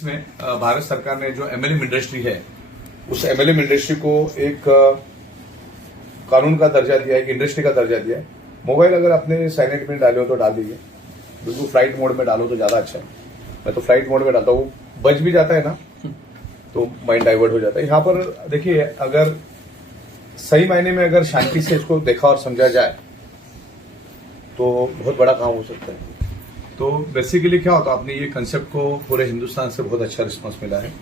इसमें भारत सरकार ने जो एमएलएम इंडस्ट्री है उस एमएलएम इंडस्ट्री को एक कानून का दर्जा दिया है, एक इंडस्ट्री का दर्जा दिया है। मोबाइल अगर आपने साइलेंट में डाले हो तो डाल दीजिए, बिल्कुल फ्लाइट मोड में डालो तो ज्यादा अच्छा है। मैं तो फ्लाइट मोड में डालता हूँ, बज भी जाता है ना तो माइंड डाइवर्ट हो जाता है। यहाँ पर देखिए, अगर सही मायने में अगर शांति से इसको देखा और समझा जाए तो बहुत बड़ा काम हो सकता है। तो बेसिकली क्या होता है, आपने ये कंसेप्ट को पूरे हिंदुस्तान से बहुत अच्छा रिस्पांस मिला है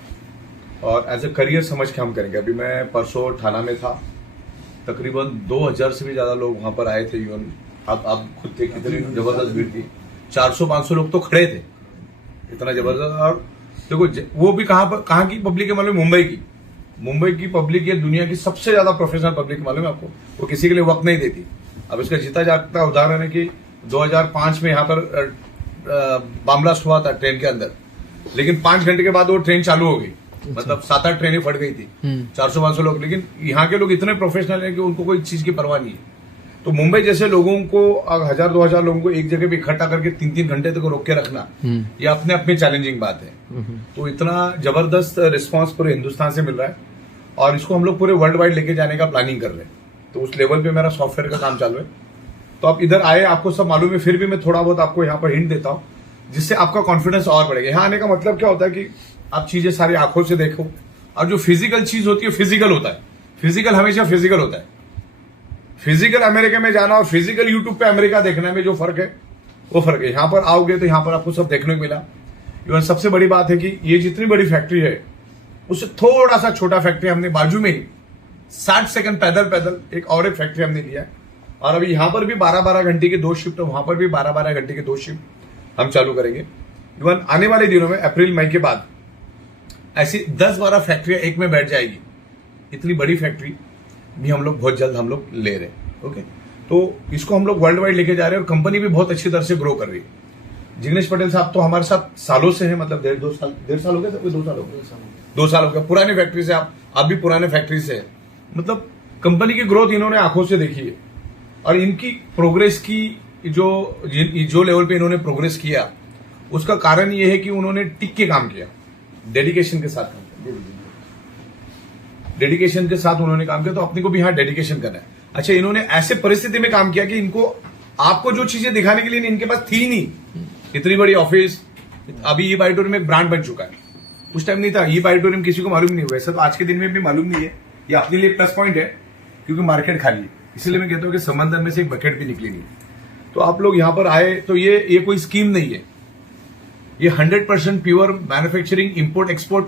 और एज ए करियर समझ के हम करेंगे। अभी मैं परसों ठाणा में था, तकरीबन 2000 से भी ज्यादा लोग वहां पर आए थे। इवन आप खुद थे, कितनी जबरदस्त भीड़ थी, 400-500 लोग तो खड़े थे, इतना जबरदस्त। और देखो वो भी कहाँ की पब्लिक है मालूम है? मुंबई की पब्लिक ये दुनिया की सबसे ज्यादा प्रोफेशनल पब्लिक मालूम है आपको। वो किसी के लिए वक्त नहीं देती। अब इसका जीता जागता उदाहरण है कि 2005 में यहाँ पर बम ब्लास्ट हुआ था ट्रेन के अंदर, लेकिन 5 घंटे के बाद वो ट्रेन चालू हो गई। मतलब 7-8 ट्रेनें फट गई थी, 400-500 लोग। लेकिन यहाँ के लोग इतने प्रोफेशनल हैं कि उनको कोई चीज की परवाह नहीं है। तो मुंबई जैसे लोगों को 1000-2000 लोगों को एक जगह पे इकट्ठा करके 3-3 घंटे तक रोक के रखना, ये अपने आप में चैलेंजिंग बात है। तो इतना जबरदस्त रिस्पांस पूरे हिंदुस्तान से मिल रहा है और इसको हम लोग पूरे वर्ल्ड वाइड लेके जाने का प्लानिंग कर रहे हैं। तो उस लेवल पे मेरा सॉफ्टवेयर का काम चालू है। तो आप इधर आए, आपको सब मालूम है, फिर भी मैं थोड़ा बहुत आपको यहाँ पर हिंट देता हूँ जिससे आपका कॉन्फिडेंस और बढ़ेगा। यहाँ आने का मतलब क्या होता है कि आप चीजें सारी आंखों से देखो, और जो फिजिकल चीज होती है फिजिकल होता है। फिजिकल हमेशा फिजिकल होता है। फिजिकल अमेरिका में जाना और फिजिकल यूट्यूब पे अमेरिका देखने में जो फर्क है वो फर्क है। यहाँ पर आओगे तो यहाँ पर आपको सब देखने को मिला। इवन सबसे बड़ी बात है कि ये जितनी बड़ी फैक्ट्री है उससे थोड़ा सा छोटा फैक्ट्री हमने बाजू में ही 60 सेकंड पैदल एक और एक फैक्ट्री हमने लिया है। और अभी यहाँ पर भी 12-12 घंटे की 2 शिफ्ट, वहां पर भी 12-12 घंटे की 2 शिफ्ट हम चालू करेंगे। इवन आने वाले दिनों में अप्रैल मई के बाद ऐसी 10-12 फैक्ट्रियां एक में बैठ जाएगी। इतनी बड़ी फैक्ट्री भी हम लोग बहुत जल्द हम लोग ले रहे हैं। ओके, तो इसको हम लोग वर्ल्ड वाइड लेके जा रहे हैं और कंपनी भी बहुत अच्छी तरह से ग्रो कर रही है। जिग्नेश पटेल साहब तो हमारे साथ सालों से हैं, मतलब 1.5 साल हो गया, 2 साल हो गया, 2 साल हो गया। पुरानी फैक्ट्री से आप भी पुराने फैक्ट्री से है। मतलब कंपनी की ग्रोथ इन्होंने आंखों से देखी है और इनकी प्रोग्रेस की जो लेवल पे इन्होंने प्रोग्रेस किया उसका कारण ये है कि उन्होंने टिक के काम किया, डेडिकेशन के साथ काम किया। डेडिकेशन के साथ उन्होंने काम किया, तो अपने को भी यहाँ डेडिकेशन करना है। अच्छा, इन्होंने ऐसे परिस्थिति में काम किया कि इनको आपको जो चीजें दिखाने के लिए इनके पास थी नहीं। इतनी बड़ी ऑफिस, अभी ई ऑडिटोरियम एक ब्रांड बन चुका है, उस टाइम नहीं था। ई ऑडिटोरियम किसी को मालूम नहीं हुआ। वैसे तो आज के दिन में भी मालूम नहीं है, ये अपने लिए प्लस पॉइंट है क्योंकि मार्केट खाली है। इसलिए मैं कहता हूं कि समंदर में से एक बकेट भी निकली नहीं। तो आप लोग यहां पर आए तो ये कोई स्कीम नहीं है, ये 100% pure manufacturing import export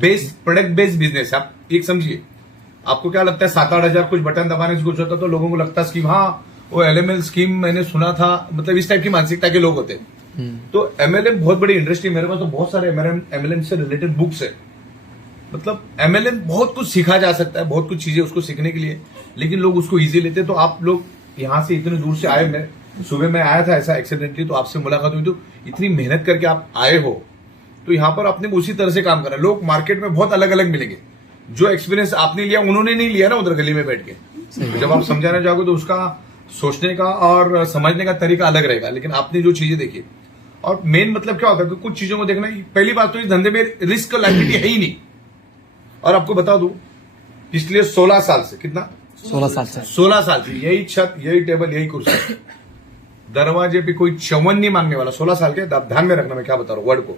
based product based business है। आप एक समझिए, आपको क्या लगता है 7-8 हजार कुछ बटन दबाने से कुछ होता तो लोगों को लगता है स्कीम, हाँ वो एलएमएल स्कीम मैंने सुना था, मतलब इस टाइप की मानसिकता के लोग होते हैं। तो एमएलएम बहुत बड़ी इंडस्ट्री, मेरे पास तो बहुत सारे एमएलएम से रिलेटेड बुक्स है। मतलब एमएलएम बहुत कुछ सीखा जा सकता है, बहुत कुछ चीजें उसको सीखने के लिए, लेकिन लोग उसको इजी लेते। तो आप लोग यहां से इतने दूर से आए, मैं सुबह में आया था ऐसा एक्सीडेंटली, तो आपसे मुलाकात हुई, तो इतनी मेहनत करके आप आए हो, तो यहां पर आपने उसी तरह से काम करा। लोग मार्केट में बहुत अलग अलग मिलेंगे, जो एक्सपीरियंस आपने लिया उन्होंने नहीं लिया ना उधर गली में बैठ के। जब आप समझाने जाओगे तो उसका सोचने का और समझने का तरीका अलग रहेगा, लेकिन आपने जो चीजें देखी। और मेन मतलब क्या होता है कि कुछ चीजों को देखना, पहली बात तो इस धंधे में रिस्क लाइबिलिटी है ही नहीं। और आपको बता दूं, पिछले 16 साल से, कितना 16 साल से यही छत, यही टेबल, यही कुर्सी, दरवाजे पे कोई च्यवन नहीं मांगने वाला। 16 साल के, ध्यान में रखना मैं क्या बता रहा हूं वर्ड को।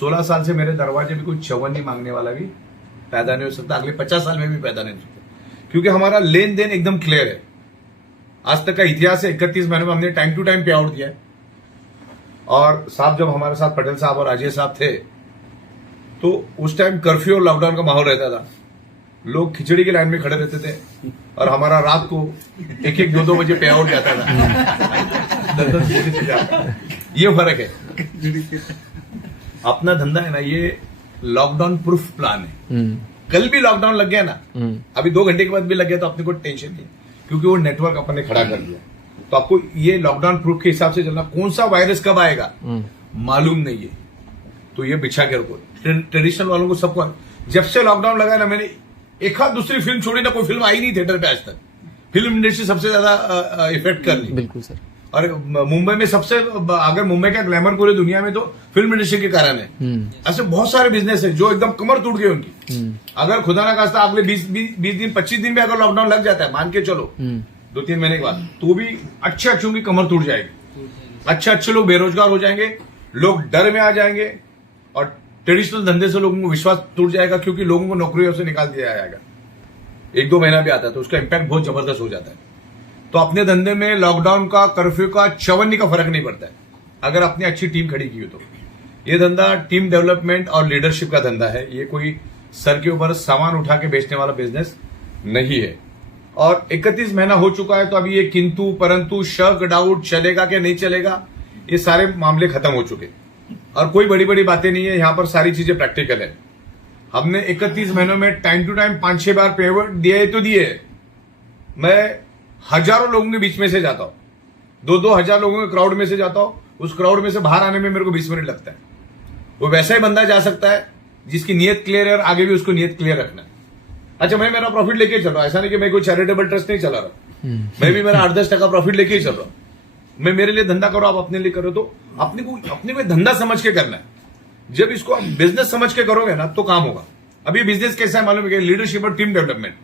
16 साल से मेरे दरवाजे पे कोई च्यवन नहीं मांगने वाला भी पैदा नहीं हो सकता, अगले 50 साल में भी पैदा नहीं हो सकता, क्योंकि हमारा लेन देन एकदम क्लियर है। आज तक का इतिहास है, 31 महीने में हमने टाइम टू टाइम पे आउट दिया है। और साहब जब हमारे साथ पटेल साहब और अजय साहब थे तो उस टाइम कर्फ्यू और लॉकडाउन का माहौल रहता था। लोग खिचड़ी की लाइन में खड़े रहते थे और हमारा रात को 1-1, 2-2 बजे पे आउट जाता था। 10-10 ये फर्क है। अपना धंधा है ना, ये लॉकडाउन प्रूफ प्लान है। कल भी लॉकडाउन लग गया ना, अभी 2 घंटे के बाद भी लग गया तो अपने को टेंशन नहीं, क्योंकि वो नेटवर्क अपन ने खड़ा कर दिया। तो आपको ये लॉकडाउन प्रूफ के हिसाब से चलना, कौन सा वायरस कब आएगा मालूम नहीं है, तो ये बिछा के रखो। ट्रेडिशनल वालों को सबको, जब से लॉकडाउन लगा ना, मैंने एक हाथ दूसरी फिल्म छोड़ी ना, कोई फिल्म आई नहीं थिएटर पे आज तक। फिल्म इंडस्ट्री सबसे ज्यादा इफेक्ट कर ली। बिल्कुल सर। और मुंबई में सबसे, अगर मुंबई का ग्लैमर पूरी दुनिया में तो फिल्म इंडस्ट्री के कारण है। ऐसे बहुत सारे बिजनेस है जो एकदम कमर टूट गई उनकी। अगर खुदा ना खास्ता अगले 20 दिन 25 दिन भी अगर लॉकडाउन लग जाता है, मान के चलो 2-3 महीने के बाद, तो भी अच्छे की कमर टूट जाएगी। अच्छे लोग बेरोजगार हो जाएंगे, लोग डर में आ जाएंगे, और ट्रेडिशनल धंधे से लोगों को विश्वास टूट जाएगा, क्योंकि लोगों को नौकरियों से निकाल दिया जाएगा। 1-2 महीना भी आता है तो उसका इम्पैक्ट बहुत जबरदस्त हो जाता है। तो अपने धंधे में लॉकडाउन का, कर्फ्यू का, चवन्नी का फर्क नहीं पड़ता है, अगर अपनी अच्छी टीम खड़ी की हो तो। ये धंधा टीम डेवलपमेंट और लीडरशिप का धंधा है, ये कोई सर के ऊपर सामान उठा के बेचने वाला बिजनेस नहीं है। और 31 महीना हो चुका है, तो अभी ये किंतु परंतु, शक, डाउट, चलेगा कि नहीं चलेगा, ये सारे मामले खत्म हो चुके और कोई बड़ी बड़ी बातें नहीं है। यहां पर सारी चीजें प्रैक्टिकल है। हमने 31 महीनों में टाइम टू टाइम 5-6 बार पेमेंट दिए तो दिए। मैं हजारों लोगों के बीच में से जाता हूं, 2-2 हजार लोगों के क्राउड में से जाता हूं। उस क्राउड में से बाहर आने में मेरे को 20 मिनट लगता है। वो वैसा ही बंदा जा सकता है जिसकी नीयत क्लियर है और आगे भी उसको नीयत क्लियर रखना है। अच्छा, मैं मेरा प्रॉफिट लेके चल रहा हूं, ऐसा नहीं कि मैं कोई चैरिटेबल ट्रस्ट नहीं चला रहा। मैं भी मेरा 8-10% प्रॉफिट लेके ही चल रहा हूं। मैं मेरे लिए धंधा करो, आप अपने लिए करो, तो अपने को धंधा समझ के करना है। जब इसको आप बिजनेस समझ के करोगे ना तो काम होगा। अभी बिजनेस कैसा है मालूम है? लीडरशिप और टीम डेवलपमेंट,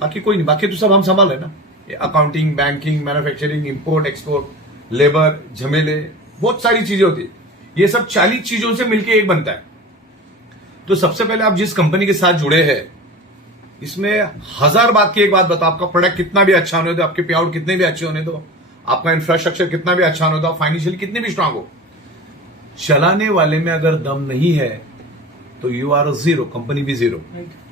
बाकी कोई नहीं, बाकी तो सब हम संभाल रहे ना। Accounting, banking, manufacturing, import export, labour, झमेले, बहुत सारी चीजें होती है। ये सब 40 चीजों से मिलकर एक बनता है। तो सबसे पहले आप जिस कंपनी के साथ जुड़े हैं, इसमें 1000 बात की एक बात बताओ, आपका प्रोडक्ट कितना भी अच्छा होने दो, आपके पे आउट कितने भी अच्छे होने दो, आपका इंफ्रास्ट्रक्चर कितना भी अच्छा होने दो, फाइनेंशियल कितने भी स्ट्रांग हो, चलाने वाले में अगर दम नहीं है तो यू आर जीरो, कंपनी भी जीरो।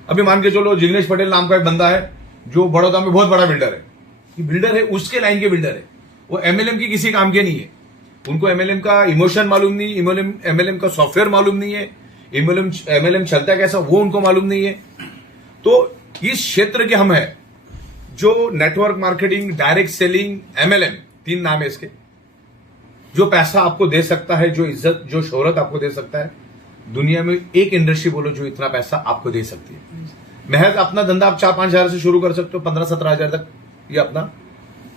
अभी मान के चलो जिग्नेश पटेल नाम का एक बंदा है जो बड़ौदा में बहुत बड़ा बिल्डर है। बिल्डर है, उसके लाइन के बिल्डर है, वो एमएलएम की किसी काम के नहीं है। उनको एमएलएम का इमोशन मालूम नहीं, एमएलएम का सॉफ्टवेयर मालूम नहीं है, एमएलएम चलता है कैसा वो उनको मालूम नहीं है। तो इस क्षेत्र के हम है जो network marketing, direct selling, MLM, 3 नाम है इसके, जो पैसा आपको दे सकता है, जो इज्जत, जो शोहरत आपको दे सकता है। दुनिया में एक इंडस्ट्री बोलो जो इतना पैसा आपको दे सकती है। महज अपना धंधा आप 4-5 हजार से शुरू कर सकते हो, 15-17 हजार तक ये अपना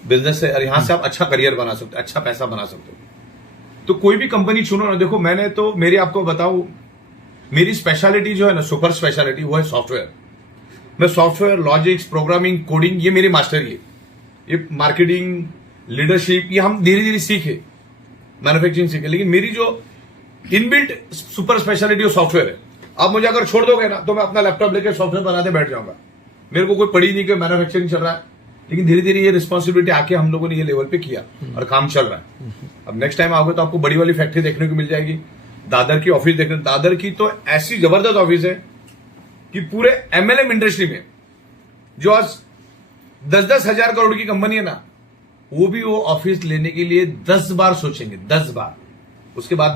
बिजनेस है, और यहां से आप अच्छा करियर बना सकते हो, अच्छा पैसा बना सकते हो। तो कोई भी कंपनी चुनो ना। देखो, मैंने तो मेरी आपको बताऊं, मेरी स्पेशलिटी जो है ना, सुपर स्पेशलिटी, वो है सॉफ्टवेयर। मैं सॉफ्टवेयर, लॉजिक्स, प्रोग्रामिंग, कोडिंग, ये मेरी मास्टरी है। ये मार्केटिंग, लीडरशिप, ये हम धीरे धीरे सीखे, मैन्युफैक्चरिंग सीखे, लेकिन मेरी जो इनबिल्ट सुपर स्पेशलिटी सॉफ्टवेयर है। आप मुझे अगर छोड़ दोगे ना तो मैं अपना लैपटॉप लेकर सॉफ्टवेयर बनाते बैठ जाऊंगा। मेरे को कोई पड़ी नहीं कि मैन्युफैक्चरिंग चल रहा है, लेकिन धीरे धीरे ये रिस्पॉन्सिबिलिटी आके हम लोगों ने ये लेवल पे किया और काम चल रहा है। अब नेक्स्ट टाइम आओगे तो आपको बड़ी वाली फैक्ट्री देखने को मिल जाएगी। दादर की ऑफिस देखने, दादर की तो ऐसी जबरदस्त ऑफिस है कि पूरे एमएलएम इंडस्ट्री में जो आज 10-10 हजार करोड़ की कंपनी है ना, वो भी वो ऑफिस लेने के लिए 10 बार सोचेंगे, 10 बार। उसके बाद